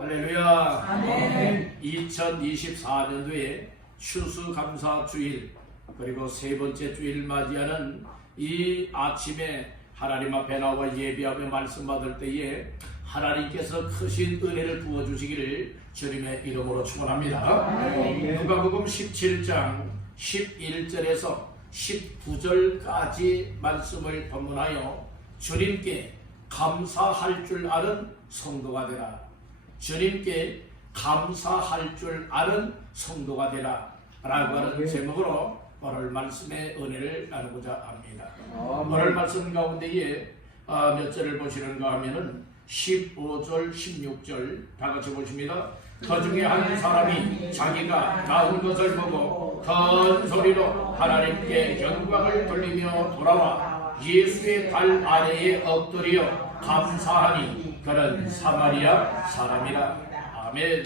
할렐루야. 아멘. 2024년도에 추수감사 주일 그리고 세 번째 주일 맞이하는 이 아침에 하나님 앞에 나와 예배하며 말씀 받을 때에 하나님께서 크신 은혜를 부어주시기를 주님의 이름으로 축원합니다. 누가복음 17장 11절에서 19절까지 말씀을 본문하여 주님께 감사할 줄 아는 성도가 되라. 주님께 감사할 줄 아는 성도가 되라 라고 하는 제목으로 오늘 말씀의 은혜를 나누고자 합니다. 오늘 말씀 가운데에 몇 절을 보시는가 하면은 15절 16절 다 같이 보십니다. 그 중에 한 사람이 자기가 낳은 것을 보고 큰 소리로 하나님께 영광을 돌리며 돌아와 예수의 발 아래에 엎드려 감사하니 그는 사마리아 사람이라. 아멘.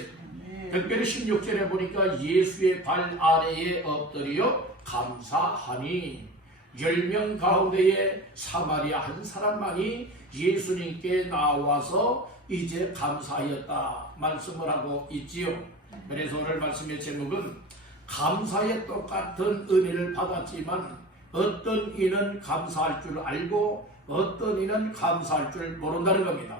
특별히 16절에 보니까 예수의 발 아래에 엎드려 감사하니 10명 가운데에 사마리아 한 사람만이 예수님께 나와서 이제 감사하였다 말씀을 하고 있지요. 그래서 오늘 말씀의 제목은 감사에 똑같은 은혜를 받았지만 어떤 이는 감사할 줄 알고 어떤 이는 감사할 줄 모른다는 겁니다.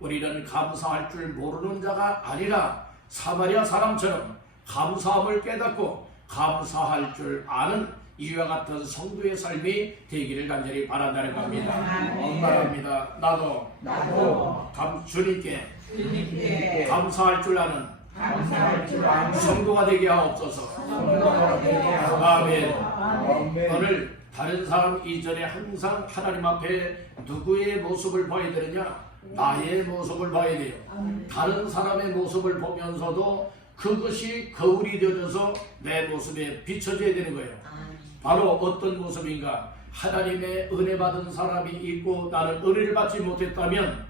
우리는 감사할 줄 모르는 자가 아니라 사마리아 사람처럼 감사함을 깨닫고 감사할 줄 아는 이와 같은 성도의 삶이 되기를 간절히 바란다는 겁니다. 바랍니다. 나도 주님께 감사할 줄 아는 성도가 되게 하옵소서. 아멘. 오늘 다른 사람 이전에 항상 하나님 앞에 누구의 모습을 봐야 되느냐? 나의 모습을 봐야 돼요. 다른 사람의 모습을 보면서도 그것이 거울이 되어져서 내 모습에 비춰져야 되는 거예요. 바로 어떤 모습인가? 하나님의 은혜 받은 사람이 있고 나는 은혜를 받지 못했다면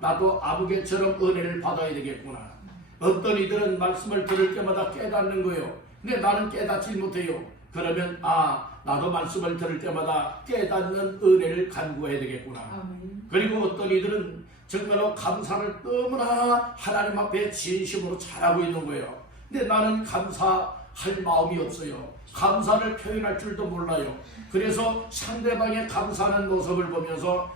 나도 아무개처럼 은혜를 받아야 되겠구나. 어떤 이들은 말씀을 들을 때마다 깨닫는 거예요. 근데 나는 깨닫지 못해요. 그러면 나도 말씀을 들을 때마다 깨닫는 은혜를 간구해야 되겠구나. 그리고 어떤 이들은 정말로 감사를 너무나 하나님 앞에 진심으로 잘하고 있는 거예요. 근데 나는 감사할 마음이 없어요. 감사를 표현할 줄도 몰라요. 그래서 상대방의 감사하는 모습을 보면서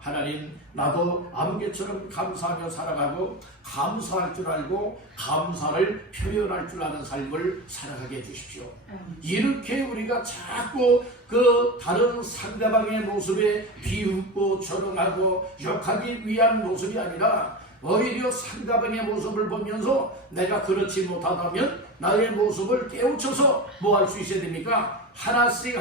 하나님 나도 아무개처럼 감사하며 살아가고 감사할 줄 알고 감사를 표현할 줄 아는 삶을 살아가게 해주십시오. 이렇게 우리가 자꾸 그 다른 상대방의 모습에 비웃고 조롱하고 욕하기 위한 모습이 아니라 오히려 상대방의 모습을 보면서 내가 그렇지 못하다면 나의 모습을 깨우쳐서 뭐 할 수 있어야 됩니까? 하나씩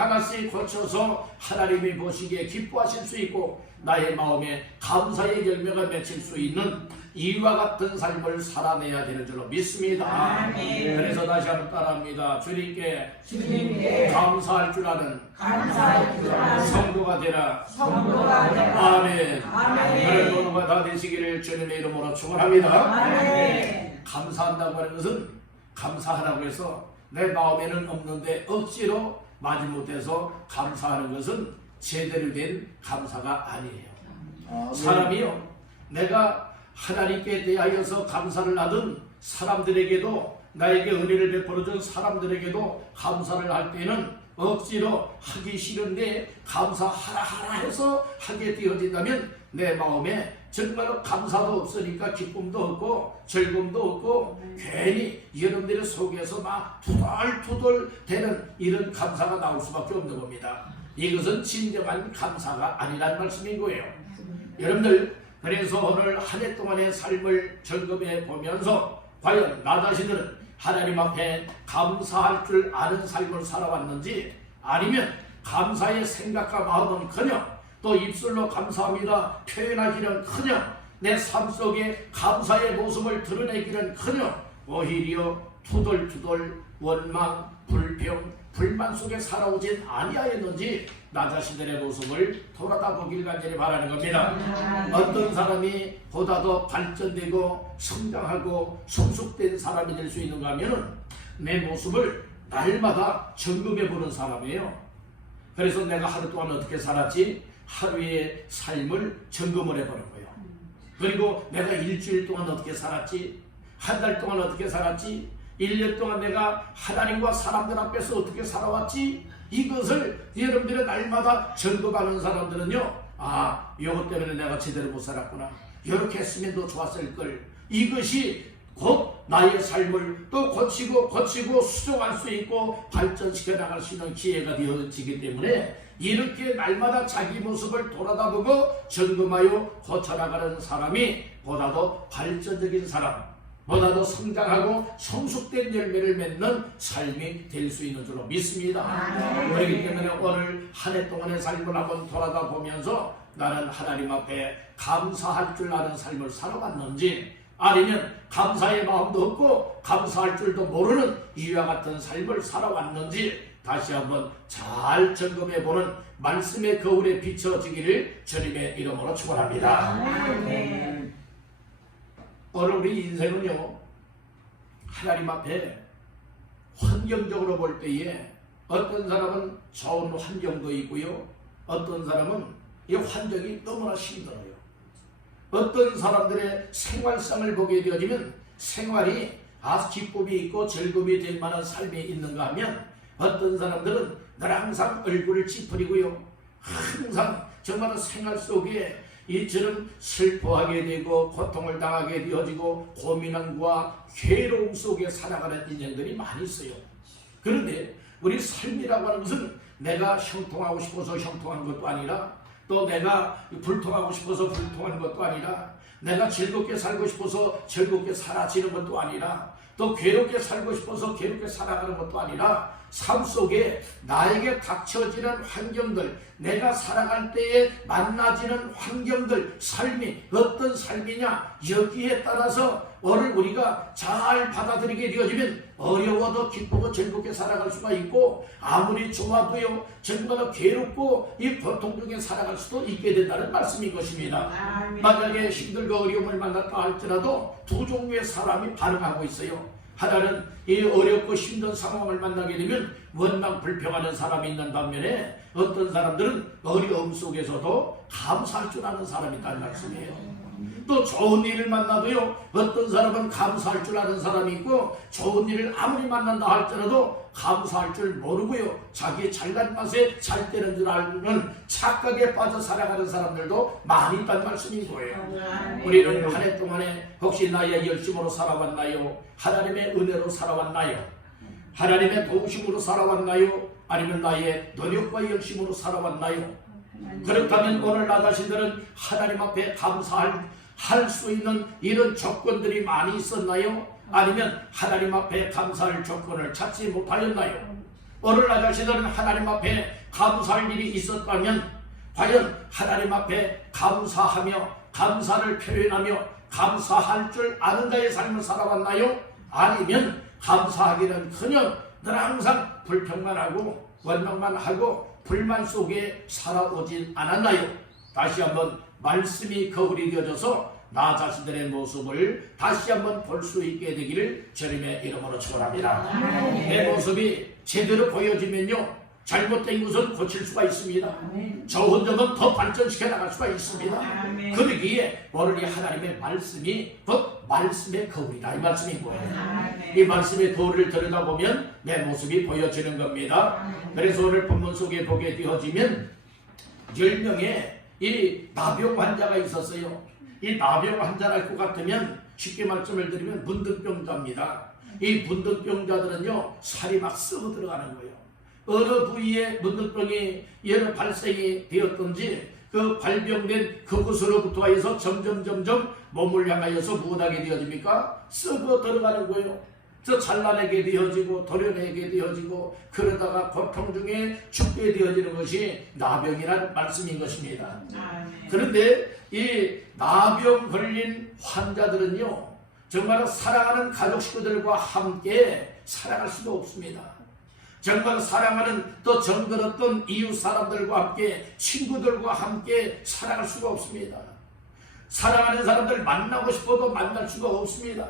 고쳐서 하나님이 보시기에 기뻐하실 수 있고 나의 마음에 감사의 열매가 맺힐 수 있는 이와 같은 삶을 살아내야 되는 줄로 믿습니다. 아멘. 그래서 다시 한번 따라합니다. 주님께 감사할 줄 아는 성도가 되라. 아멘. 그런 모두가 다 되시기를 주님의 이름으로 축원합니다. 감사한다고 하는 것은 감사하라고 해서 내 마음에는 없는데 억지로 마지못해서 감사하는 것은 제대로 된 감사가 아니에요. 사람이요, 내가 하나님께 대하여서 감사를 하던 사람들에게도 나에게 은혜를 베풀어준 사람들에게도 감사를 할 때는 억지로 하기 싫은데 감사하라 해서 하게 되어진다면 내 마음에 정말로 감사도 없으니까 기쁨도 없고 즐거움도 없고 괜히 여러분들의 속에서 막 투덜투덜 되는 이런 감사가 나올 수밖에 없는 겁니다. 이것은 진정한 감사가 아니라는 말씀인 거예요. 여러분들, 그래서 오늘 한 해 동안의 삶을 점검해 보면서 과연 나 자신들은 하나님 앞에 감사할 줄 아는 삶을 살아왔는지, 아니면 감사의 생각과 마음은커녕 또 입술로 감사합니다 표현하기는커녕 내 삶 속에 감사의 모습을 드러내기는커녕 오히려 투덜투덜 원망, 불평, 불만 속에 살아오진 아니하였는지 나 자신들의 모습을 돌아다 보길 간절히 바라는 겁니다. 어떤 사람이 보다 더 발전되고 성장하고 성숙된 사람이 될 수 있는가 하면 내 모습을 날마다 점검해 보는 사람이에요. 그래서 내가 하루 동안 어떻게 살았지? 하루의 삶을 점검을 해보는 거예요. 그리고 내가 일주일 동안 어떻게 살았지? 한 달 동안 어떻게 살았지? 1년 동안 내가 하나님과 사람들 앞에서 어떻게 살아왔지? 이것을 여러분들의 날마다 점검하는 사람들은요, 아, 이것 때문에 내가 제대로 못 살았구나. 이렇게 했으면 더 좋았을 걸. 이것이 곧 나의 삶을 또 고치고 수정할 수 있고 발전시켜 나갈 수 있는 기회가 되어지기 때문에 이렇게 날마다 자기 모습을 돌아다보고 점검하여 고쳐나가는 사람이 보다도 발전적인 사람, 보다도 성장하고 성숙된 열매를 맺는 삶이 될 수 있는 줄로 믿습니다. 그렇기 때문에 오늘 한 해 동안의 삶을 한번 돌아다보면서 나는 하나님 앞에 감사할 줄 아는 삶을 살아왔는지, 아니면 감사의 마음도 없고 감사할 줄도 모르는 이와 같은 삶을 살아왔는지 다시 한번 잘 점검해보는 말씀의 거울에 비춰지기를 주님의 이름으로 축원합니다. 오늘 우리 인생은요, 하나님 앞에 환경적으로 볼 때에 어떤 사람은 좋은 환경도 있고요, 어떤 사람은 이 환경이 너무나 힘들어요. 어떤 사람들의 생활상을 보게 되어지면 생활이 아주 기쁨이 있고 즐거움이 될 만한 삶이 있는가 하면, 어떤 사람들은 늘 항상 얼굴을 찌푸리고요, 항상 정말 생활 속에 이처럼 슬퍼하게 되고 고통을 당하게 되어지고 고민함과 괴로움 속에 살아가는 인생들이 많이 있어요. 그런데 우리 삶이라고 하는 것은 내가 형통하고 싶어서 형통한 것도 아니라, 또 내가 불통하고 싶어서 불통한 것도 아니라, 내가 즐겁게 살고 싶어서 즐겁게 사라지는 것도 아니라, 또 괴롭게 살고 싶어서 괴롭게 살아가는 것도 아니라, 삶 속에 나에게 닥쳐지는 환경들, 내가 살아갈 때에 만나지는 환경들, 삶이 어떤 삶이냐, 여기에 따라서 오늘 우리가 잘 받아들이게 되어지면 어려워도 기쁘고 즐겁게 살아갈 수가 있고, 아무리 좋아도요 정말 괴롭고 이 고통 중에 살아갈 수도 있게 된다는 말씀인 것입니다. 만약에 힘들고 어려움을 만났다 할지라도 두 종류의 사람이 반응하고 있어요. 하나는 이 어렵고 힘든 상황을 만나게 되면 원망 불평하는 사람이 있는 반면에, 어떤 사람들은 어려움 속에서도 감사할 줄 아는 사람이 있다는 말씀이에요. 또 좋은 일을 만나도요, 어떤 사람은 감사할 줄 아는 사람이 있고, 좋은 일을 아무리 만난다 할지라도 감사할 줄 모르고요, 자기 잘난 맛에 잘 되는 줄 아는 착각에 빠져 살아가는 사람들도 많이 있다는 말씀인 거예요. 우리는 한 해 동안에 혹시 나의 열심으로 살아왔나요? 하나님의 은혜로 살아왔나요? 하나님의 도우심으로 살아왔나요? 아니면 나의 노력과 열심으로 살아왔나요? 그렇다면 오늘 나 자신들은 하나님 앞에 감사할 수 있는 이런 조건들이 많이 있었나요? 아니면 하나님 앞에 감사할 조건을 찾지 못하였나요? 오늘 나 자신들은 하나님 앞에 감사할 일이 있었다면 과연 하나님 앞에 감사하며 감사를 표현하며 감사할 줄 아는 자의 삶을 살아왔나요? 아니면 감사하기는커녕 늘 항상 불평만 하고 원망만 하고 불만 속에 살아오진 않았나요? 다시 한번 말씀이 거울이 되어져서 나 자신들의 모습을 다시 한번 볼 수 있게 되기를 주님의 이름으로 축원합니다. 내 모습이 제대로 보여지면요, 잘못된 것은 고칠 수가 있습니다. 좋은 점은 더 발전시켜 나갈 수가 있습니다. 그러기에 오늘 이 하나님의 말씀이 곧 말씀의 거울이다, 이 말씀인 거예요. 이 말씀의 거울을 들여다보면 내 모습이 보여지는 겁니다. 그래서 오늘 본문 속에 보게 되어지면 10명의 이 나병 환자가 있었어요. 이 나병 환자랄 것 같으면 쉽게 말씀을 드리면 문둥병자입니다. 이 문둥병자들은요, 살이 막 썩어 들어가는 거예요. 어느 부위에 문둥병이 여러 발생이 되었던지 그 발병된 그곳으로부터 해서 점점 몸을 향하여서 무엇하게 되어집니까? 썩어 들어가는 거예요. 저 잘라내게 되어지고 도려내게 되어지고, 그러다가 고통 중에 죽게 되어지는 것이 나병이라는 말씀인 것입니다. 그런데 이 나병 걸린 환자들은요, 정말 사랑하는 가족 식구들과 함께 살아갈 수가 없습니다. 정말 사랑하는 또 정들었던 이웃 사람들과 함께, 친구들과 함께 살아갈 수가 없습니다. 사랑하는 사람들 만나고 싶어도 만날 수가 없습니다.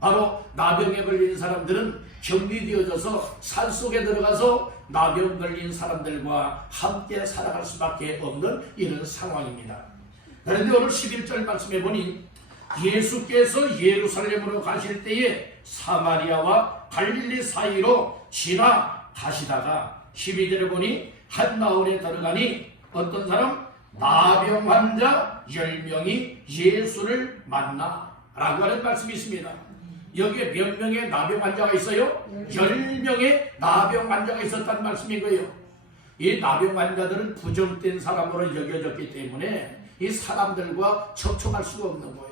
바로 나병에 걸린 사람들은 격리되어져서 산속에 들어가서 나병 걸린 사람들과 함께 살아갈 수밖에 없는 이런 상황입니다. 그런데 오늘 11절 말씀해 보니 예수께서 예루살렘으로 가실 때에 사마리아와 갈릴리 사이로 지나가시다가 12절에 보니 한 마을에 들어가니 어떤 사람? 나병 환자 10명이 예수를 만나 라고 하는 말씀이 있습니다. 여기에 몇 명의 나병 환자가 있어요? 10명의 나병 환자가 있었다는 말씀인 거예요. 이 나병 환자들은 부정된 사람으로 여겨졌기 때문에 이 사람들과 접촉할 수가 없는 거예요.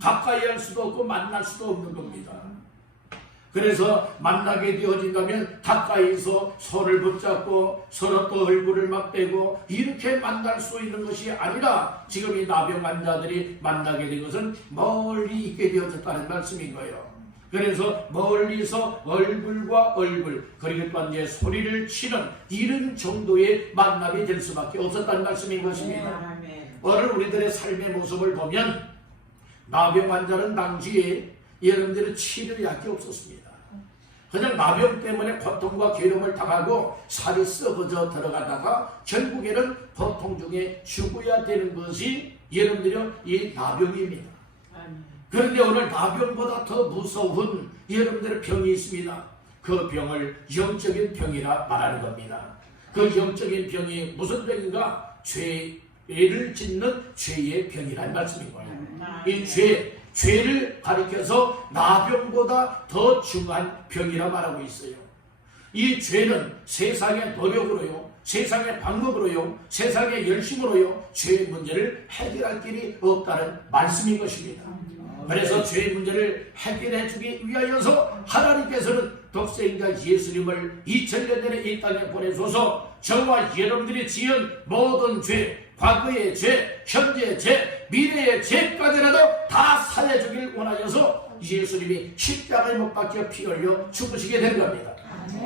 가까이 할 수도 없고 만날 수도 없는 겁니다. 그래서 만나게 되어진다면 가까이서 손을 붙잡고 서로 또 얼굴을 맞대고 이렇게 만날 수 있는 것이 아니라 지금 이 나병 환자들이 만나게 된 것은 멀리 있게 되어졌다는 말씀인 거예요. 그래서 멀리서 얼굴과 얼굴 그리고 또한 이제 소리를 치는 이런 정도의 만남이 될 수밖에 없었다는 말씀인 것입니다. 오늘 우리들의 삶의 모습을 보면 나병 환자는 당시에 여러분들의 치료약이 없었습니다. 그냥 나병 때문에 고통과 괴로움을 당하고 살이 썩어져 들어가다가 결국에는 고통 중에 죽어야 되는 것이 여러분들이 이 나병입니다. 그런데 오늘 나병보다 더 무서운 여러분들의 병이 있습니다. 그 병을 영적인 병이라 말하는 겁니다. 그 영적인 병이 무슨 병인가? 죄를 짓는 죄의 병이라는 말씀인 거예요. 이 죄를 가리켜서 나병보다 더 중한 병이라 말하고 있어요. 이 죄는 세상의 노력으로요, 세상의 방법으로요, 세상의 열심으로요 죄의 문제를 해결할 길이 없다는 말씀인 것입니다. 그래서 죄의 문제를 해결해 주기 위하여서 하나님께서는 독생자 예수님을 2000년 전에 이 땅에 보내줘서 저와 여러분들이 지은 모든 죄, 과거의 죄, 현재의 죄, 미래의 죄까지라도 다 살려주길 원하여서 예수님이 십자가에 못 박혀 피 흘려 죽으시게 된 겁니다.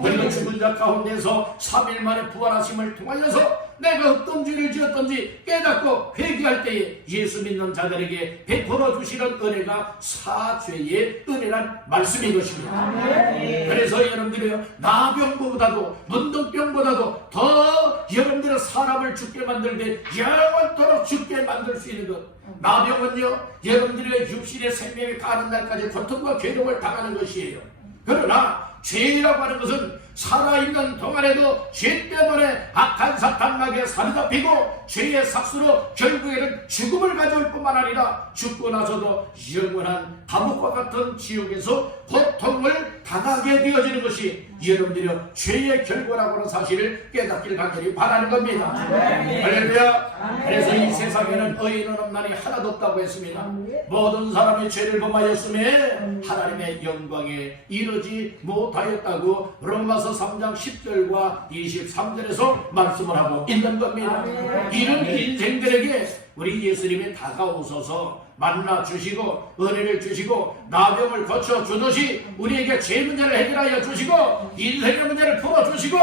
그리고 죽은 자 가운데서 3일 만에 부활하심을 통하여서 내가 어떤 죄를 지었던지 깨닫고 회개할 때에 예수 믿는 자들에게 베풀어 주시는 은혜가 사죄의 은혜란 말씀인 것입니다. 그래서 여러분들이 나병보다도 문둥병보다도 더 여러분들의 사람을 죽게 만들되 영원토록 죽게 만들 수 있는 것. 나병은요 여러분들의 육신의 생명이 가는 날까지 고통과 괴로움을 당하는 것이에요. 그러나 죄라고 하는 것은 살아있는 동안에도 죄 때문에 악한 사탄에게 사로잡히고 죄의 삭수로 결국에는 죽음을 가져올 뿐만 아니라 죽고 나서도 영원한 감옥과 같은 지옥에서 고통을 당하게 되어지는 것이 여러분들이 죄의 결과라고 하는 사실을 깨닫길 간절히 바라는 겁니다. 할렐루야. 그래서 이 세상에는 의인은 없나니 하나도 없다고 했습니다. 모든 사람이 죄를 범하였음에 하나님의 영광에 이르지 못하였다고 로마서 3장 10절과 23절에서 말씀을 하고 있는 겁니다. 이런 인생들에게 우리 예수님이 다가오셔서 만나 주시고 은혜를 주시고 나병을 고쳐 주듯이 우리에게 죄 문제를 해결하여 주시고 인생의 문제를 풀어 주시고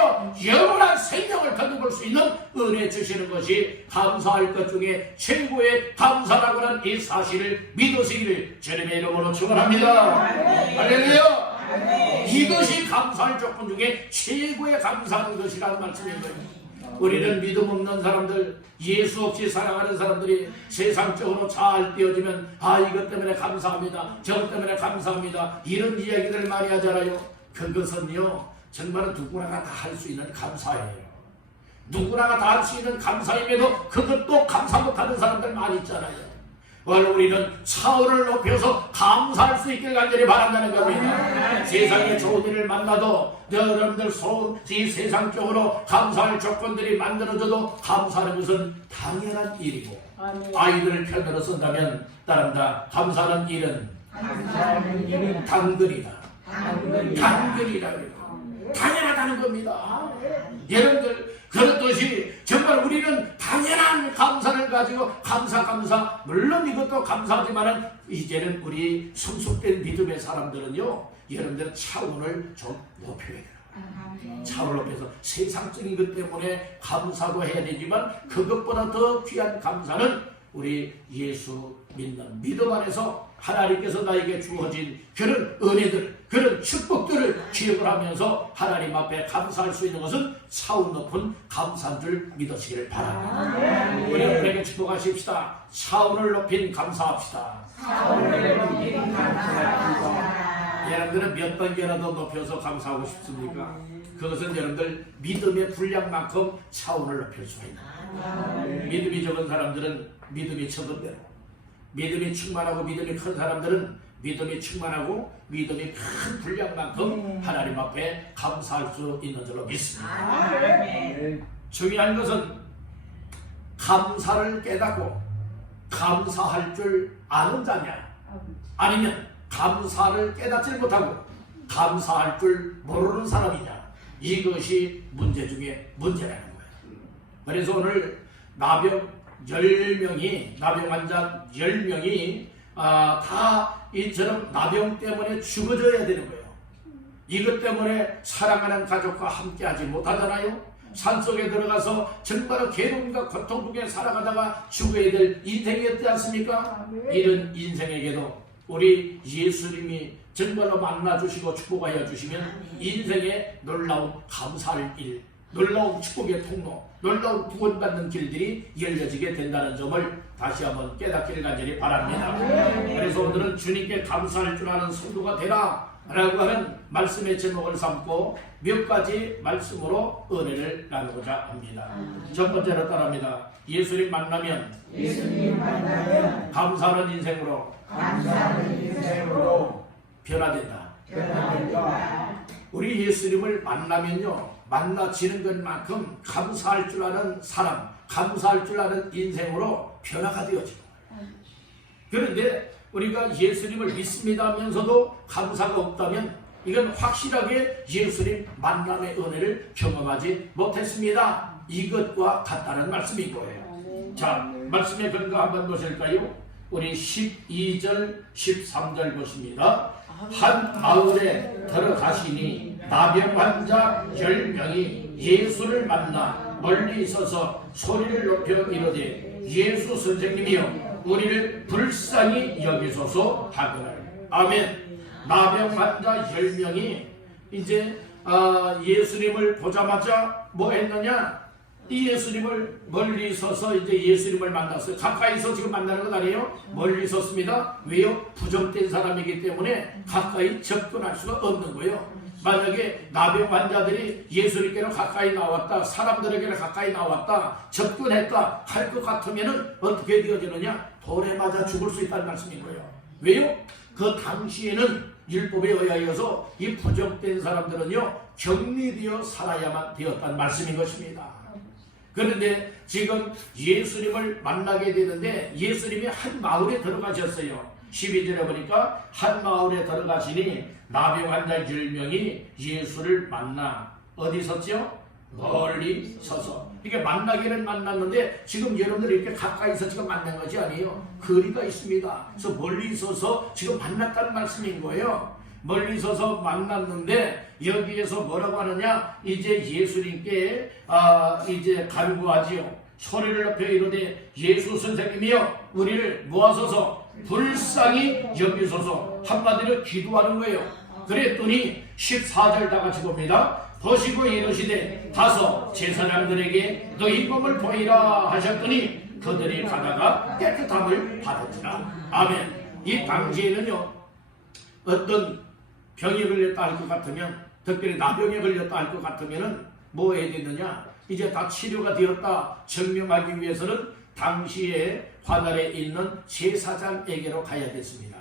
영원한 생명을 거두볼 수 있는 은혜 주시는 것이 감사할 것 중에 최고의 감사라고 하는 이 사실을 믿으시기를 주님의 이름으로 축원합니다. 할렐루야. 이것이 감사할 조건 중에 최고의 감사하는 것이라는 말씀인 거예요. 우리는 믿음 없는 사람들, 예수 없이 살아가는 사람들이 세상적으로 잘 띄어지면 이것 때문에 감사합니다, 저것 때문에 감사합니다 이런 이야기들 많이 하잖아요. 그것은요 정말 누구나가 다 할 수 있는 감사예요. 누구나가 다 할 수 있는 감사임에도 그것도 감사 못하는 사람들 많이 있잖아요. 우리는 차원을 높여서 감사할 수 있길 간절히 바란다는 겁니다. 세상에 좋은 일을 만나도 여러분들 이 세상적으로 감사할 조건들이 만들어져도 감사하는 것은 당연한 일이고 아이들을 편으로 쓴다면 따른다. 감사하는 일은 당근이다. 당근이라고 당연하다는 겁니다. 여러분들 그렇듯이 정말 우리는 당연한 감사를 가지고 감사 물론 이것도 감사하지만 이제는 우리 성숙된 믿음의 사람들은요 여러분들 차원을 좀 높여야 돼요. 차원을 높여서 세상적인 것 때문에 감사도 해야 되지만 그것보다 더 귀한 감사는 우리 예수 믿는 믿음 안에서 하나님께서 나에게 주어진 그런 은혜들, 그런 축복들을 기억을 하면서 하나님 앞에 감사할 수 있는 것은 차원 높은 감사인 줄 믿으시기를 바랍니다. 우리 여러분에게 축복하십시다. 차원을 높인 감사합시다. 여러분들은 몇 단계라도 높여서 감사하고 싶습니까? 그것은 여러분들 믿음의 분량만큼 차원을 높일 수가 있다. 믿음이 적은 사람들은 믿음이 적은 대로, 믿음이 충만하고 믿음이 큰 사람들은 믿음이 충만하고 믿음이 큰 분량만큼 하나님 앞에 감사할 수 있는 줄로 믿습니다. 중요한 것은 감사를 깨닫고 감사할 줄 아는 자냐, 아니면 감사를 깨닫지 못하고 감사할 줄 모르는 사람이냐, 이것이 문제 중에 문제라는 거예요. 그래서 오늘 나병 10명이, 나병 환자 10명이 다 이처럼 나병 때문에 죽어져야 되는 거예요. 이것 때문에 사랑하는 가족과 함께 하지 못하잖아요. 산속에 들어가서 정말 괴로움과 고통 속에 살아가다가 죽어야 될 인생이었지 않습니까? 이런 인생에게도 우리 예수님이 정말로 만나주시고 축복하여 주시면 인생의 놀라운 감사할 일, 놀라운 축복의 통로, 놀라운 구원받는 길들이 열려지게 된다는 점을 다시 한번 깨닫기를 간절히 바랍니다. 그래서 오늘은 주님께 감사할 줄 아는 성도가 되라 라고 하는 말씀의 제목을 삼고 몇 가지 말씀으로 은혜를 나누고자 합니다. 첫 번째로 따라합니다. 예수님 만나면 감사하는 인생으로 변화된다. 우리 예수님을 만나면요, 만나지는 것만큼 감사할 줄 아는 사람, 감사할 줄 아는 인생으로 변화가 되어지는 거예요. 그런데 우리가 예수님을 믿습니다 하면서도 감사가 없다면 이건 확실하게 예수님 만남의 은혜를 경험하지 못했습니다. 이것과 같다는 말씀인 거예요. 자, 말씀의 근거 한번 보실까요? 우리 12절, 13절 보십니다. 한 마을에 들어가시니 나병 환자 10명이 예수를 만나 멀리 있어서 소리를 높여 이르되 예수 선생님이여 우리를 불쌍히 여기소서 하거늘. 아멘. 나병 환자 10명이 이제 예수님을 보자마자 뭐 했느냐? 이 예수님을 멀리 서서 이제 예수님을 만났어요. 가까이서 지금 만나는 건 아니에요. 멀리 섰습니다. 왜요? 부정된 사람이기 때문에 가까이 접근할 수가 없는 거예요. 만약에 나병 환자들이 예수님께로 가까이 나왔다, 사람들에게는 가까이 나왔다, 접근했다 할 것 같으면 어떻게 되어지느냐? 돌에 맞아 죽을 수 있다는 말씀인 거예요. 왜요? 그 당시에는 율법에 의하여서 이 부정된 사람들은요 격리되어 살아야만 되었다는 말씀인 것입니다. 그런데 지금 예수님을 만나게 되는데 예수님이 한 마을에 들어가셨어요. 12절에 보니까 한 마을에 들어가시니 나병 환자 10명이 예수를 만나 어디 섰죠? 멀리 서서. 이게 만나기는 만났는데 지금 여러분들 이렇게 가까이서 지금 만난 것이 아니에요. 거리가 있습니다. 그래서 멀리 서서 지금 만났다는 말씀인 거예요. 멀리 서서 만났는데 여기에서 뭐라고 하느냐? 이제 예수님께 이제 간구하지요. 소리를 높여 이르되 예수 선생님이여 우리를 모아서서 불쌍히 여기소서. 한마디로 기도하는 거예요. 그랬더니 14절 다 같이 봅니다. 보시고 이르시되 가서 제사장들에게 너희 몸을 보이라 하셨더니 그들이 가다가 깨끗함을 받았지라. 아멘. 이 당시에는요 어떤 병에 걸렸다 할 것 같으면, 특별히 나병에 걸렸다 할 것 같으면 뭐 해야 되느냐? 이제 다 치료가 되었다 증명하기 위해서는 당시에 관할에 있는 제사장에게로 가야 됐습니다.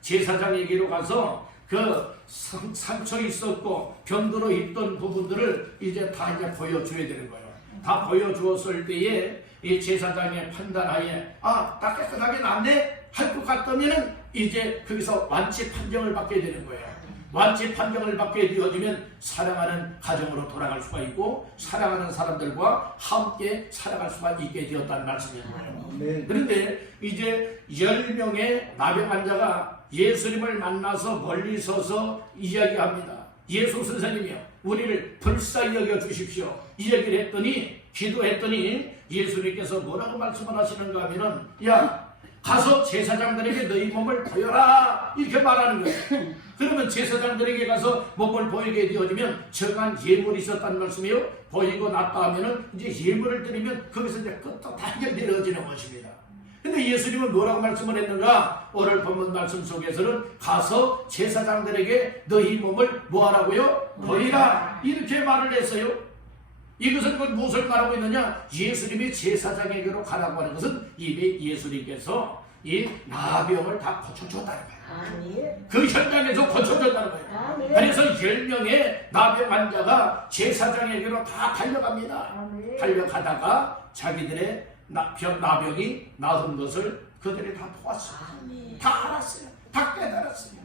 제사장에게로 가서 그 상처 있었고 병들어 있던 부분들을 이제 다 이제 보여줘야 되는 거예요. 다 보여주었을 때에 이 제사장의 판단하에 다 깨끗하게 낫네 할 것 같다면 이제 거기서 완치 판정을 받게 되는 거예요. 완치 판정을 받게 되어지면 사랑하는 가정으로 돌아갈 수가 있고 사랑하는 사람들과 함께 살아갈 수가 있게 되었다는 말씀이에요. 그런데 이제 10명의 나병 환자가 예수님을 만나서 멀리 서서 이야기합니다. 예수 선생님이요 우리를 불쌍히 여겨 주십시오. 이 얘기를 했더니 기도했더니 예수님께서 뭐라고 말씀을 하시는가 하면은 야 가서 제사장들에게 너희 몸을 보여라 이렇게 말하는 거예요. 그러면 제사장들에게 가서 몸을 보이게 되어지면 정한 예물이 있었다는 말씀이요. 보이고 났다 하면은 이제 예물을 드리면 거기서 이제 끝도 다 해결되어지는 것입니다. 근데 예수님은 뭐라고 말씀을 했는가? 오늘 본문 말씀 속에서는 가서 제사장들에게 너희 몸을 뭐하라고요? 보이라 이렇게 말을 했어요. 이것은 무엇을 말하고 있느냐? 예수님이 제사장에게로 가라고 하는 것은 이미 예수님께서 이 나병을 다 고쳐줬다는 거예요. 그 현장에서 고쳐줬다는 거예요. 그래서 10명의 나병 환자가 제사장에게로 다 달려갑니다. 달려가다가 자기들의 나병이 나은 것을 그들이 다 보았어요. 다 알았어요. 다 깨달았어요.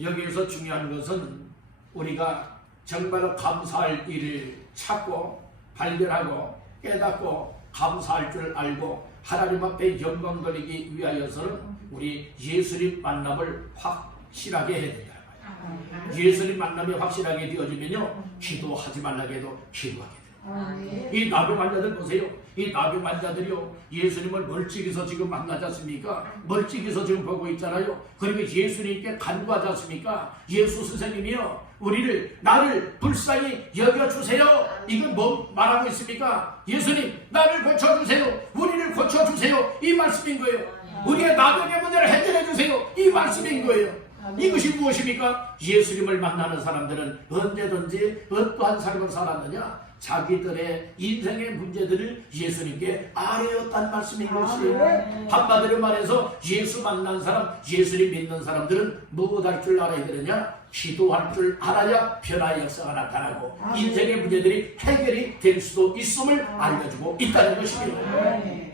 여기에서 중요한 것은 우리가 정말로 감사할 일을 찾고 발견하고 깨닫고 감사할 줄 알고 하나님 앞에 영광 돌리기 위하여서는 우리 예수님 만남을 확실하게 해야 된다. 예수님 만남이 확실하게 되어지면요, 기도하지 말라고 해도 기도하게 돼요. 이 나병 환자들 보세요. 이 나병 환자들이요, 예수님을 멀찍이서 지금 만나지 않습니까? 멀찍이서 지금 보고 있잖아요. 그리고 예수님께 간구하지 않습니까? 예수 선생님이요, 나를 불쌍히 여겨주세요. 이건 뭐 말하고 있습니까? 예수님, 나를 고쳐주세요. 우리를 고쳐주세요. 이 말씀인 거예요. 우리의 나병의 문제를 해결해 주세요. 이 말씀인 거예요. 이것이 무엇입니까? 예수님을 만나는 사람들은 언제든지 어떠한 삶을 살았느냐? 자기들의 인생의 문제들을 예수님께 아뢰었다는 말씀인 것이에요. 한마디로 말해서 예수 만난 사람, 예수님 믿는 사람들은 무엇 할 줄 알아야 되느냐? 기도할 줄 알아야 변화의 역사가 나타나고 인생의 문제들이 해결이 될 수도 있음을 알려주고 있다는 것입니다.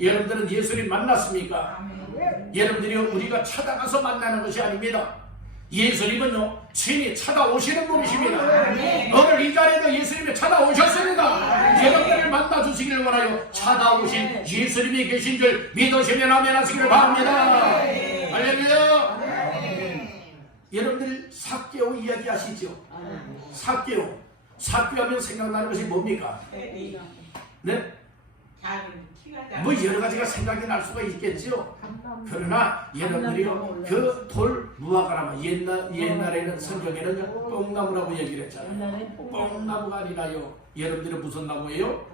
여러분들은 예수님 만났습니까? 여러분들이 우리가 찾아가서 만나는 것이 아닙니다. 예수님은요, 친히 찾아오시는 분이십니다. 오늘 이 자리에도 예수님이 찾아오셨습니다. 여러분들을 만나주시기를 원하여 찾아오신 예수님이 계신 줄 믿으시면 아멘 하시기를 바랍니다. 할렐루야. 여러분들 삭개오 이야기 아시죠? 삭개오 하면 생각나는 것이 뭡니까? 네? 뭐 여러 가지가 생각이 날 수가 있겠죠. 그러나 여러분들이요, 그 돌 무화과나무, 옛날에는 성경에는 뽕나무라고 얘기를 했잖아요. 뽕나무가 아니라요, 여러분들은 무슨 나무예요?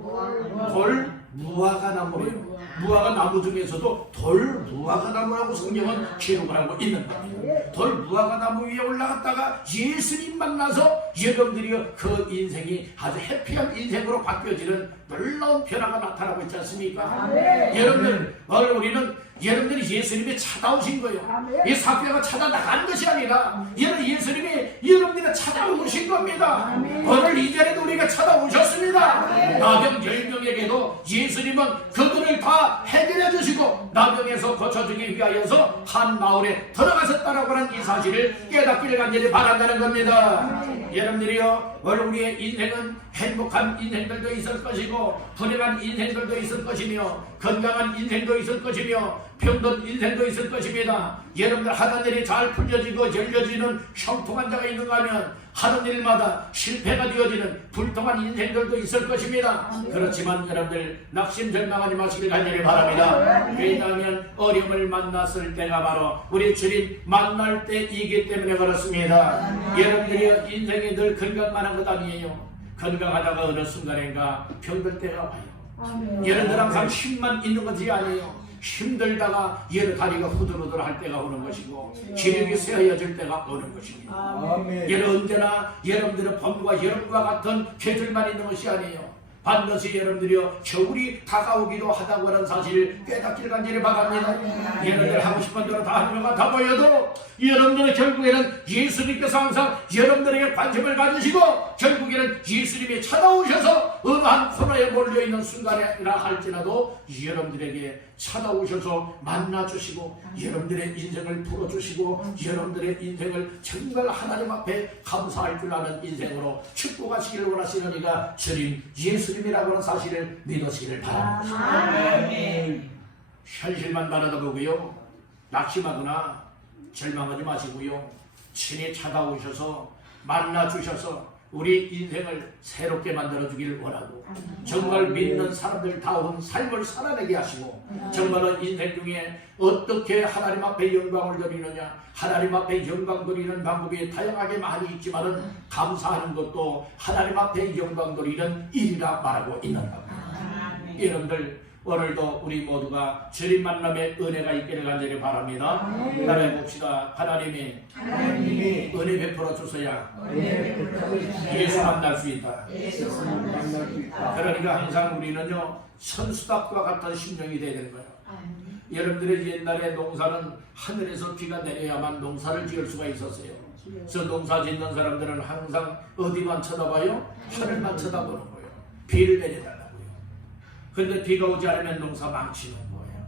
돌 무화과 나무예요. 무화과 나무 중에서도 돌 무화과 나무라고 성경은 기록을 하고 있는 거예요. 돌 무화과 나무 위에 올라갔다가 예수님 만나서 여러분들이 그 인생이 아주 해피한 인생으로 바뀌어지는 놀라운 변화가 나타나고 있지 않습니까? 여러분들, 오늘 우리는 여러분들이 예수님이 찾아오신 거예요. 이 삭개오가 찾아 나간 것이 아니라 예수님이 여러분들이 찾아오신 겁니다. 오늘 이 자리에도 우리가 찾아오셨습니다. 나병 10명에게도 예수님은 그들을 다 해결해 주시고 나병에서 고쳐주기 위하여서 한 마을에 들어가셨다라고 하는 이 사실을 깨닫기를 간절히 바란다는 겁니다. 여러분들이요, 오늘 우리의 인생은 행복한 인생들도 있을 것이고 불행한 인생들도 있을 것이며 건강한 인생도 있을 것이며 병든 인생도 있을 것입니다. 여러분들 하던 일이 잘 풀려지고 열려지는 형통한 자가 있는가 하면 하는 일마다 실패가 되어지는 불통한 인생들도 있을 것입니다. 그렇지만 여러분들 낙심절망하지 마시길 간절히 바랍니다. 왜냐하면 어려움을 만났을 때가 바로 우리 주님 만날 때이기 때문에 그렇습니다. 여러분들이 인생이 늘 건강만한 것 아니에요. 건강하다가 어느 순간인가 병들 때가 와요. 여러분들 항상 힘만 있는 것이 아니에요. 힘들다가 여러 다리가 후들후들할 때가 오는 것이고 기력이 쇠어질 때가 오는 것입니다. 언제나 여러분들의 봄과 여름과 같은 계절만 있는 것이 아니에요. 반드시 여러분들이요, 겨울이 다가오기도 하다고 하는 사실을 깨닫기를 간절히 바랍니다. 여러분들 하고 싶은 대로 다 하는 것 같아 보여도 여러분들은 결국에는 예수님께서 항상 여러분들에게 관심을 가지시고 결국에는 예수님이 찾아오셔서 어느 한 코너에 몰려있는 순간이라 할지라도 여러분들에게 찾아오셔서 만나주시고 여러분들의 인생을 풀어주시고 여러분들의 인생을 정말 하나님 앞에 감사할 줄 아는 인생으로 축복하시기를 원하시는 이가 주님 예수님이라고 하는 사실을 믿으시기를 바랍니다. 현실만 바라다보고요, 낙심하거나 절망하지 마시고요, 친히 찾아오셔서 만나주셔서 우리 인생을 새롭게 만들어주길 원하고 정말 믿는 사람들다운 삶을 살아내게 하시고 정말은 인생 중에 어떻게 하나님 앞에 영광을 드리느냐, 하나님 앞에 영광 드리는 방법이 다양하게 많이 있지만은 감사하는 것도 하나님 앞에 영광 드리는 일이라 말하고 있는 겁니다. 여러분들 오늘도 우리 모두가 주님 만남의 은혜가 있기를 간절히 바랍니다. 따라해 봅시다. 하나님이 은혜 베풀어 주셔야 예수 만날 수 있다. 그러니까 항상 우리는요 천수답과 같은 심령이 되어야 되는 거예요. 여러분들의 옛날에 농사는 하늘에서 비가 내려야만 농사를 지을 수가 있었어요. 그래서 농사 짓는 사람들은 항상 어디만 쳐다봐요? 하늘만 쳐다보는 거예요. 비를 내려달라고요. 그런데 비가 오지 않으면 농사 망치는 거예요.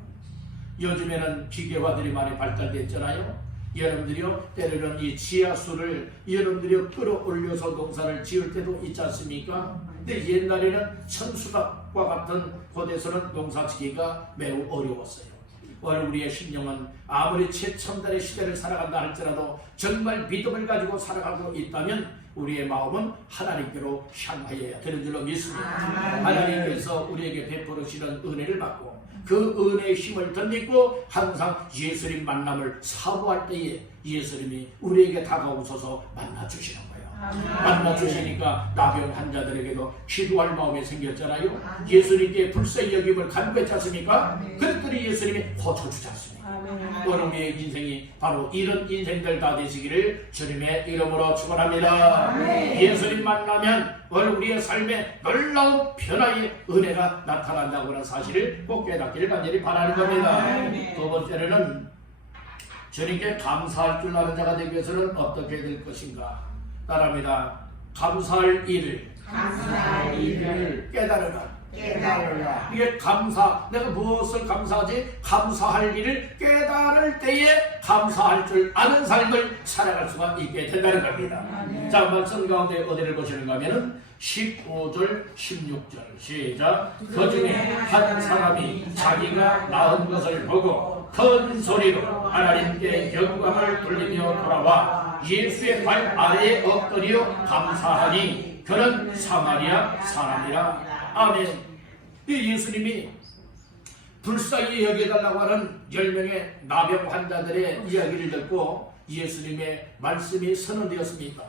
요즘에는 기계화들이 많이 발달됐잖아요. 여러분들이요 때로는 이 지하수를 여러분들이 끌어올려서 농사를 지을 때도 있지 않습니까? 근데 옛날에는 천수답과 같은 곳에서는 농사 짓기가 매우 어려웠어요. 오늘 우리의 심령은 아무리 최첨단의 시대를 살아간다 할지라도 정말 믿음을 가지고 살아가고 있다면 우리의 마음은 하나님께로 향하여야 되는 줄로 믿습니다. 하나님께서 우리에게 베풀으시는 은혜를 받고 그 은혜의 힘을 덧입고 항상 예수님 만남을 사모할 때에 예수님이 우리에게 다가오셔서 만나주시는 거예요. 만나주시니까 나병 환자들에게도 기도할 마음이 생겼잖아요. 예수님께 불쌍히 여김을 간구했지 않습니까? 그랬더니 예수님이 고쳐주지 않습니까? 오늘 우리의 인생이 바로 이런 인생들 다 되시기를 주님의 이름으로 축원합니다. 예수님 만나면 오늘 우리의 삶에 놀라운 변화의 은혜가 나타난다고 하는 사실을 꼭 깨닫기를 간절히 바라는 겁니다. 두 번째로는 주님께 감사할 줄 아는 자가 되기 위해서는 어떻게 될 것인가? 따라합니다. 감사할 일을 깨달으라. 이게 감사, 내가 무엇을 감사하지? 감사할 일을 깨달을 때에 감사할 줄 아는 삶을 살아갈 수가 있게 된다는 겁니다. 자, 말씀 가운데 어디를 보시는가 하면은 15절, 16절 시작. 그 중에 한 사람이 자기가 낳은 것을 보고 큰 소리로 하나님께 영광을 돌리며 돌아와 예수의 발 아래에 엎드려 감사하니 그는 사마리아 사람이라. 아멘. 이 예수님이 불쌍히 여겨달라고 하는 10명의 나병 환자들의 이야기를 듣고 예수님의 말씀이 선언되었습니다.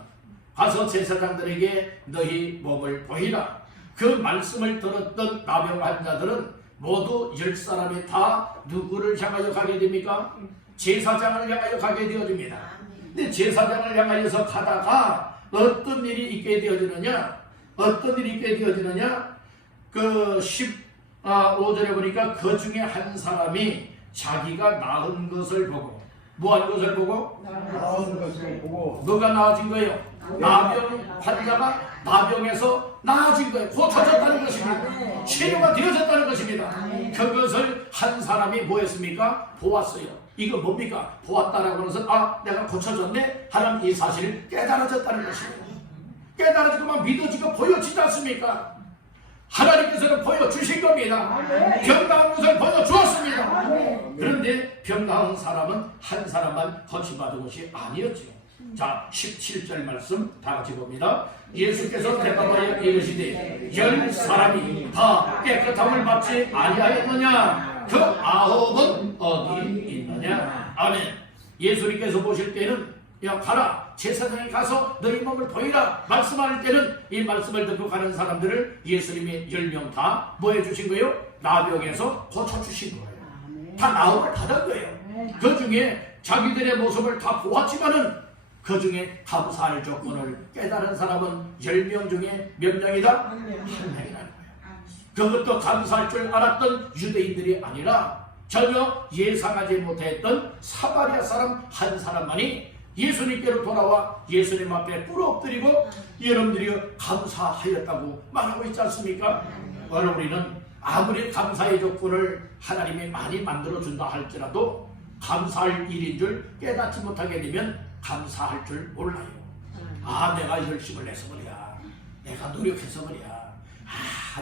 가서 제사장들에게 너희 몸을 보이라. 그 말씀을 들었던 나병 환자들은 모두 10사람이 다 누구를 향하여 가게 됩니까? 제사장을 향하여 가게 되어집니다. 근데 제사장을 향하여서 가다가 어떤 일이 있게 되어지느냐? 그 15절에 보니까 그 중에 한 사람이 자기가 낳은 것을 보고, 뭐한 것을 보고? 나은 것을 보고. 뭐가 나아진 거예요? 나병 환자가 나병에서 나아진 거예요. 고쳐졌다는 것입니다. 치료가 되어졌다는 것입니다. 그것을 한 사람이 뭐 했습니까? 보았어요. 이거 뭡니까? 보았다라고 해서 내가 고쳐졌네? 하는 이 사실을 깨달아졌다는 것입니다. 깨달아지고만 믿어지고 보여지지 않습니까? 하나님께서는 보여주신 겁니다. 병 나은 것을 보여주었습니다. 그런데 병 나은 사람은 한 사람만 거치받은 것이 아니었죠. 자, 17절 말씀 다 같이 봅니다. 예수께서 대답하여 이르시되 10사람이 다 깨끗함을 받지 아니하였느냐? 그 9은 어디 있느냐? 아멘. 예수님께서 보실 때는 야 가라, 제사장에 가서 너희 몸을 보이라 말씀할 때는 이 말씀을 듣고 가는 사람들을 예수님이 10명 다 뭐 해주신 거예요? 나병에서 고쳐주신 거예요. 다 나음을 받은 거예요. 그 중에 자기들의 모습을 다 보았지만은 그 중에 감사할 조건을 깨달은 사람은 10명 중에 몇 명이다? 한 명이라는 거예요. 그것도 감사할 줄 알았던 유대인들이 아니라 전혀 예상하지 못했던 사마리아 사람 한 사람만이 예수님께로 돌아와 예수님 앞에 꿇어엎드리고 여러분들이 감사하였다고 말하고 있지 않습니까? 오늘 우리는 아무리 감사의 조건을 하나님이 많이 만들어준다 할지라도 감사할 일인 줄 깨닫지 못하게 되면 감사할 줄 몰라요. 내가 열심을 내서 그래야, 내가 노력해서 그래야,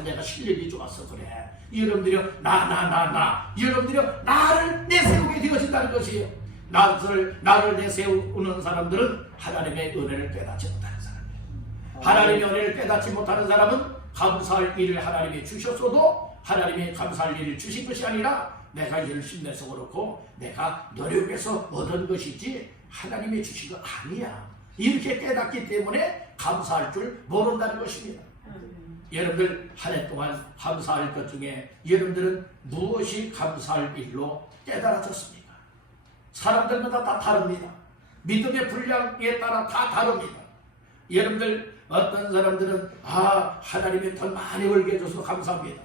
내가 실력이 좋아서 그래. 여러분들이 여러분들이 나를 내세우게 되어진다는 것이에요. 나를 내세우는 사람들은 하나님의 은혜를 깨닫지 못하는 사람이에요. 하나님의 은혜를 깨닫지 못하는 사람은 감사할 일을 하나님이 주셨어도 하나님이 감사할 일을 주신 것이 아니라 내가 열심내서 그렇고 내가 노력해서 얻은 것이지 하나님이 주신 거 아니야. 이렇게 깨닫기 때문에 감사할 줄 모른다는 것입니다. 여러분들 한 해 동안 감사할 것 중에 여러분들은 무엇이 감사할 일로 깨달아졌습니까? 사람들마다 다 다릅니다. 믿음의 분량에 따라 다 다릅니다. 여러분들 어떤 사람들은 하나님이 돈 많이 벌게 해줘서 감사합니다.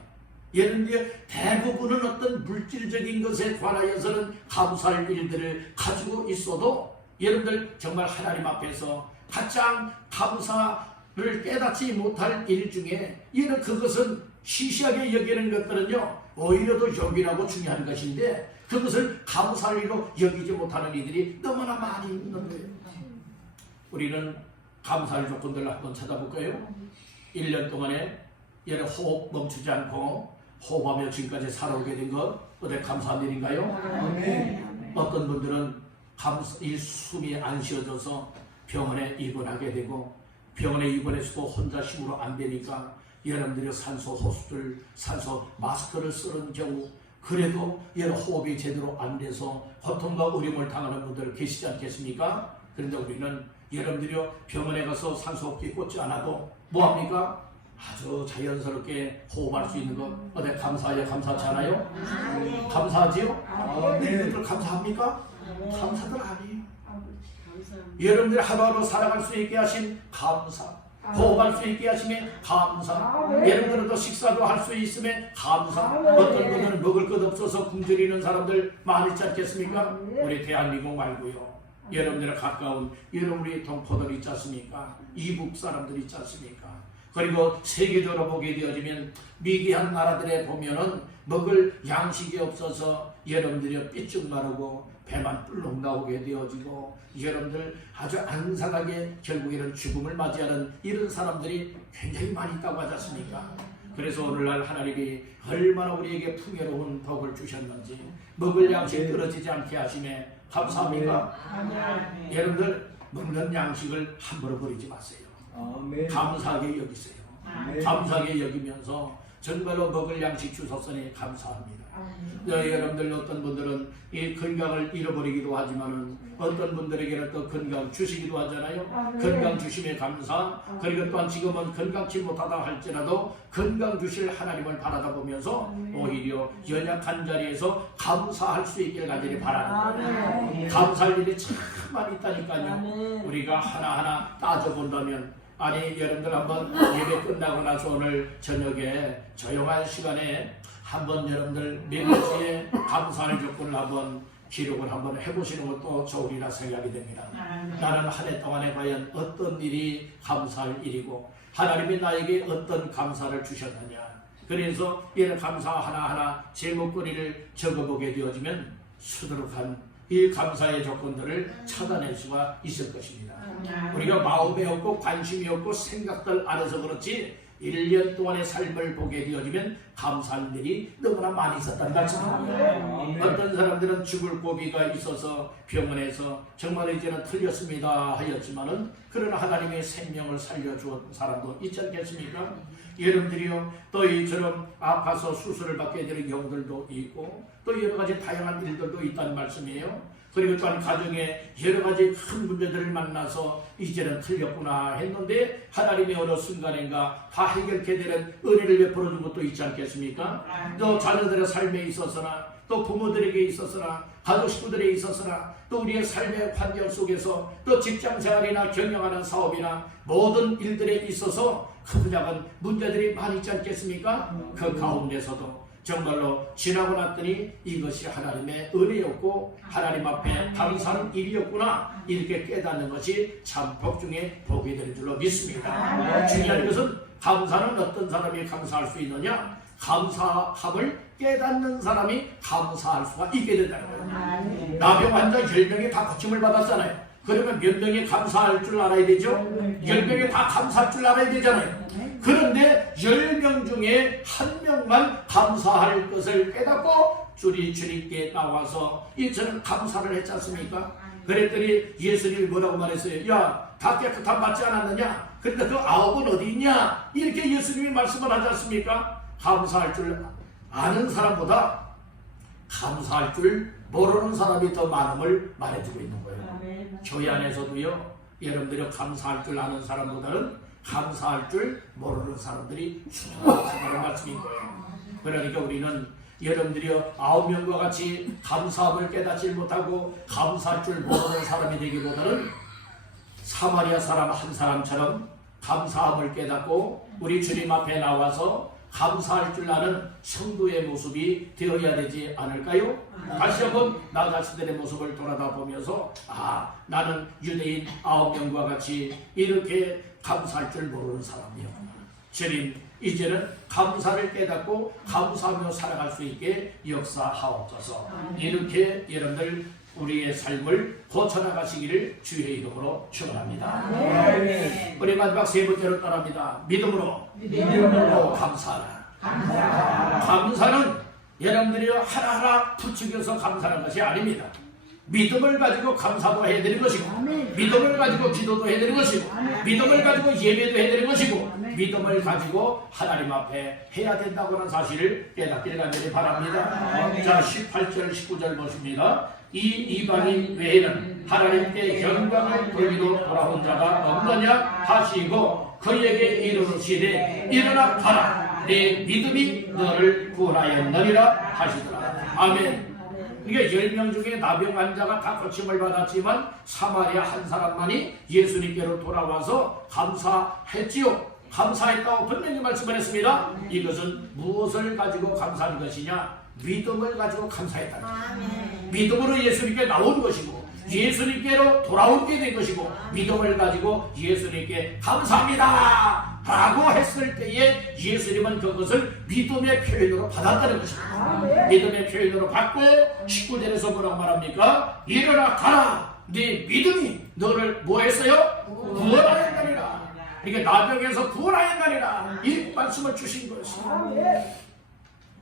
여러분들 대부분은 어떤 물질적인 것에 관하여서는 감사할 일들을 가지고 있어도 여러분들 정말 하나님 앞에서 가장 감사를 깨닫지 못할 일 중에 이는 그것은 시시하게 여기는 것들은요 오히려 더 여기라고 중요한 것인데 그것을 감사할 일로 여기지 못하는 이들이 너무나 많이 있는 거예요. 우리는 감사할 조건들을 한번 찾아볼까요? 1년 동안에 여러 호흡 멈추지 않고 호흡하며 지금까지 살아오게 된 것 어때 감사한 일인가요? 어떤 분들은 이 숨이 안 쉬어져서 병원에 입원하게 되고 병원에 입원해서도 혼자 힘으로 안 되니까 여러분들이 산소 호수들, 산소 마스크를 쓰는 경우 그래도 여러 호흡이 제대로 안 돼서 고통과 어려움을 당하는 분들 계시지 않겠습니까? 그런데 우리는 여러분들이 병원에 가서 산소호흡기 꽂지 않아도 뭐합니까? 아주 자연스럽게 호흡할 수 있는 것 어때 감사해요? 감사하지 않아요? 감사하지요? 이분들 감사합니까? 감사들 아니에요. 여러분들이 하루하루 살아갈 수 있게 하신 감사, 호흡할 수 있게 하심에 감사, 여러분들은 또 식사도 할 수 있음에 감사. 어떤 분들은 먹을 것 없어서 굶주리는 사람들 많이 있지 않겠습니까? 우리 대한민국 말고요 여러분들의 가까운 여러분의 동포들 있지 않습니까? 이북 사람들 있지 않습니까? 그리고 세계적으로 보게 되어지면 미개한 나라들에 보면은 먹을 양식이 없어서 여러분들이 삐쭉 마르고 배만 뿔룩 나오게 되어지고 여러분들 아주 안산하게 결국에는 죽음을 맞이하는 이런 사람들이 굉장히 많이 있다고 하지 않습니까? 그래서 오늘날 하나님이 얼마나 우리에게 풍요로운 복을 주셨는지 먹을 양식이 떨어지지 않게 하심에 감사합니까? 여러분들 먹는 양식을 함부로 버리지 마세요. 감사하게 여기세요. 감사하게 여기면서 정말로 먹을 양식 주셨으니 감사합니다. 여러분들 어떤 분들은 이 건강을 잃어버리기도 하지만은 어떤 분들에게는 또 건강 주시기도 하잖아요. 건강 주심에 감사. 그리고 또한 지금은 건강치 못하다 할지라도 건강 주실 하나님을 바라다 보면서 오히려 연약한 자리에서 감사할 수 있길 간절히 바라는 거예요. 감사할 일이 참 많이 있다니까요. 우리가 하나하나 따져본다면 아니 여러분들 한번 예배 끝나고 나서 오늘 저녁에 조용한 시간에 한번 여러분들 몇 가지의 감사의 조건을 한번 기록을 한번 해보시는 것도 좋으리라 생각이 됩니다. 나는 한 해 동안에 과연 어떤 일이 감사할 일이고 하나님이 나에게 어떤 감사를 주셨느냐. 그래서 이런 감사 하나하나 제목거리를 적어보게 되어지면 수두룩한 이 감사의 조건들을 찾아낼 수가 있을 것입니다. 우리가 마음에 없고 관심이 없고 생각들 안에서 그렇지 1년 동안의 삶을 보게 되어지면 감사할 일이 너무나 많이 있었다는 말씀입니다. 어떤 사람들은 죽을 고비가 있어서 병원에서 정말 이제는 틀렸습니다 하였지만은 그러나 하나님의 생명을 살려주었던 사람도 있지 않겠습니까? 여러분들이요 또 이처럼 아파서 수술을 받게 되는 경우들도 있고 또 여러 가지 다양한 일들도 있다는 말씀이에요. 그리고 또한 가정에 여러 가지 큰 문제들을 만나서 이제는 틀렸구나 했는데 하나님의 어느 순간인가 다 해결케 되는 은혜를 베풀어 준 것도 있지 않겠습니까? 또 자녀들의 삶에 있어서나 또 부모들에게 있어서나 가족 식구들에 있어서나 또 우리의 삶의 환경 속에서 또 직장생활이나 경영하는 사업이나 모든 일들에 있어서 크고 작은 문제들이 많이 있지 않겠습니까? 그 가운데서도 정말로 지나고 났더니 이것이 하나님의 은혜였고 하나님 앞에 감사하는 일이었구나 이렇게 깨닫는 것이 참 복중에 복이 되는 줄로 믿습니다. 중요한 것은 감사는 어떤 사람이 감사할 수 있느냐? 감사함을 깨닫는 사람이 감사할 수가 있게 된다는 거예요. 나병 환자 10명이 다 고침을 받았잖아요. 그러면 몇 명이 감사할 줄 알아야 되죠? 10명이 다 감사할 줄 알아야 되잖아요. 그런데 10명 중에 한 명만 감사할 것을 깨닫고 주님께 나와서 저는 감사를 했지 않습니까? 그랬더니 예수님이 뭐라고 말했어요? 야, 다 깨끗함 받지 않았느냐? 그런데 그 9은 어디 있냐? 이렇게 예수님이 말씀을 하지 않습니까? 감사할 줄 아는 사람보다 감사할 줄 모르는 사람이 더 많음을 말해주고 있는 거예요. 교회 안에서도요, 여러분들이 감사할 줄 아는 사람보다는 감사할 줄 모르는 사람들이 수많다는 말씀인 거예요. 그러니까 우리는 여러분들이요 9명과 같이 감사함을 깨닫지 못하고 감사할 줄 모르는 사람이 되기보다는 사마리아 사람 한 사람처럼 감사함을 깨닫고 우리 주님 앞에 나와서 감사할 줄 아는 성도의 모습이 되어야 되지 않을까요? 다시 한번 나 자신들의 모습을 돌아다보면서 나는 유대인 9명과 같이 이렇게 감사할 줄 모르는 사람이었구나. 주님 이제는 감사를 깨닫고 감사하며 살아갈 수 있게 역사하옵소서. 이렇게 여러분들 우리의 삶을 고쳐나가시기를 주의 이름으로 축원합니다. 우리 마지막 세 번째로 따라합니다. 믿음으로 감사하라. 감사는 여러분들이 하나하나 부추겨서 감사하는 것이 아닙니다. 믿음을 가지고 감사도 해야 되는 것이고, 믿음을 가지고 기도도 해야 되는 것이고, 믿음을 가지고 예배도 해야 되는 것이고, 믿음을 가지고 하나님 앞에 해야 된다고 하는 사실을 깨닫기를 간절히 바랍니다. 자, 18절 19절 보십니다. 이 이방인 외에는 하나님께 영광을 돌리러 돌아온 자가 없느냐 하시고 그에게 이르시되 일어나 가라 내 믿음이 너를 구원하였느니라 하시더라. 아멘. 이게 10명 중에 나병 환자가 다 고침을 받았지만 사마리아 한 사람만이 예수님께로 돌아와서 감사했지요. 감사했다고 분명히 말씀을 했습니다. 이것은 무엇을 가지고 감사한 것이냐? 믿음을 가지고 감사했다는 것입니다. 믿음으로 예수님께 나온 것이고 예수님께로 돌아오게 된 것이고 믿음을 가지고 예수님께 감사합니다 라고 했을 때에 예수님은 그것을 믿음의 표현으로 받았다는 것입니다. 믿음의 표현으로 받고 19절에서 뭐라고 말합니까? 일어나 가라 네 믿음이 너를 뭐 했어요? 구원하였느니라. 그러니까 나병에서 구원하였느니라 이 말씀을 주신 것입니다.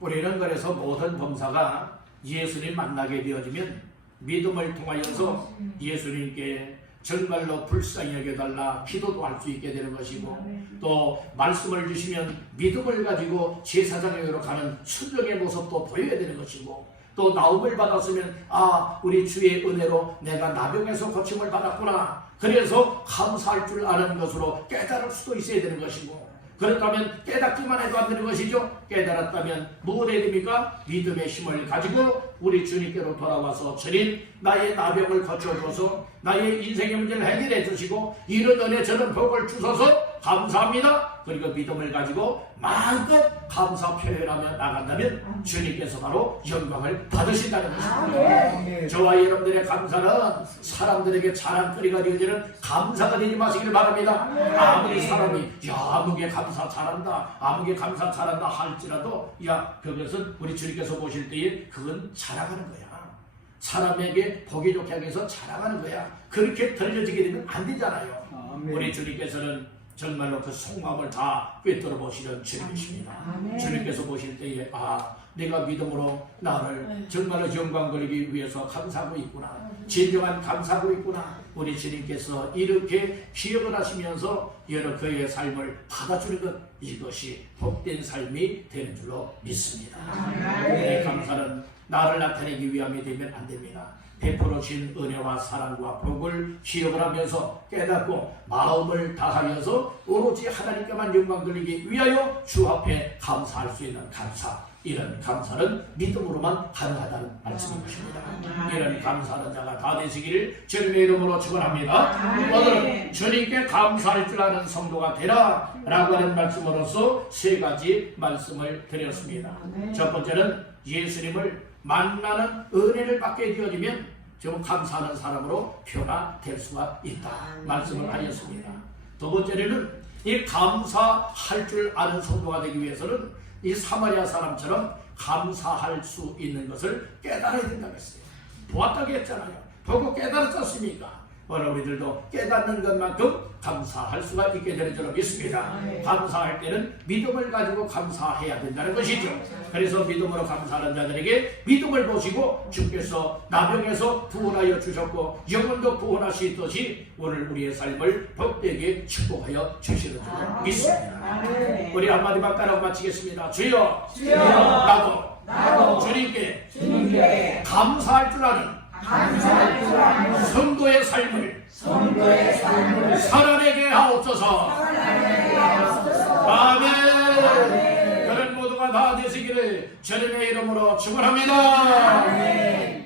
우리는 그래서 모든 범사가 예수님 만나게 되어지면 믿음을 통하여서 예수님께 정말로 불쌍히 여겨달라 기도도 할 수 있게 되는 것이고 또 말씀을 주시면 믿음을 가지고 제사장에게로 가는 순종의 모습도 보여야 되는 것이고 또 나음을 받았으면 우리 주의 은혜로 내가 나병에서 고침을 받았구나 그래서 감사할 줄 아는 것으로 깨달을 수도 있어야 되는 것이고 그렇다면 깨닫기만 해도 안 되는 것이죠. 깨달았다면 무엇 해야 됩니까? 믿음의 힘을 가지고 우리 주님께로 돌아와서 주님 나의 나병을 거쳐줘서 나의 인생의 문제를 해결해 주시고 이런 은혜 저런 복을 주셔서 감사합니다. 그리고 믿음을 가지고 마음껏 감사 표현하며 나간다면 주님께서 바로 영광을 받으신다는 것입니다. 저와 여러분들의 감사는 사람들에게 자랑거리가 되어지는 감사가 되지 마시기를 바랍니다. 아무리 사람이 아무개 감사 잘한다 아무개 감사 잘한다 할지라도 그것은 우리 주님께서 보실 때에 그건 자랑하는 거야. 사람에게 보기 좋게 하기 위해서 자랑하는 거야. 그렇게 들려지게 되면 안 되잖아요. 우리 주님께서는 정말로 그 속마음을 다 꿰뚫어 보시는 주님이십니다. 주님께서 보실 때에 내가 믿음으로 나를 정말로 영광 걸리기 위해서 감사하고 있구나. 진정한 감사하고 있구나. 우리 주님께서 이렇게 기억을 하시면서 여러 그의 삶을 받아주는 것 이것이 복된 삶이 되는 줄로 믿습니다. 내 감사는 나를 나타내기 위함이 되면 안 됩니다. 베풀어 주신 은혜와 사랑과 복을 기억을 하면서 깨닫고 마음을 다하여서 오로지 하나님께만 영광 돌리기 위하여 주 앞에 감사할 수 있는 감사 이런 감사는 믿음으로만 가능하다는 말씀인 것입니다. 이런 감사하는 자가 다 되시기를 주님의 이름으로 축원합니다. 오늘은 주님께 감사할 줄 아는 성도가 되라 라고 하는 말씀으로서 세 가지 말씀을 드렸습니다. 첫 번째는 예수님을 만나는 은혜를 받게 되어지면 좀 감사하는 사람으로 변화될 수가 있다 말씀을 하셨습니다. 두 번째는 이 감사할 줄 아는 성도가 되기 위해서는 이 사마리아 사람처럼 감사할 수 있는 것을 깨달아야 된다고 했어요. 보았다고 했잖아요. 보고 깨달았지 않습니까? 바로 우리들도 깨닫는 것만큼 감사할 수가 있게 되는 줄로 믿습니다. 감사할 때는 믿음을 가지고 감사해야 된다는 것이죠. 그래서 믿음으로 감사하는 자들에게 믿음을 보시고 주께서 나병에서 구원하여 주셨고 영혼도 구원하시듯이 오늘 우리의 삶을 복되게 축복하여 주시는 줄로 믿습니다. 우리 한마디만 따라 마치겠습니다. 주여, 나도 주님께 감사할 줄 아는 성도의 삶을 살아내게 하옵소서. 아멘. 그런 모두가 다 되시기를 주님의 이름으로 축원합니다.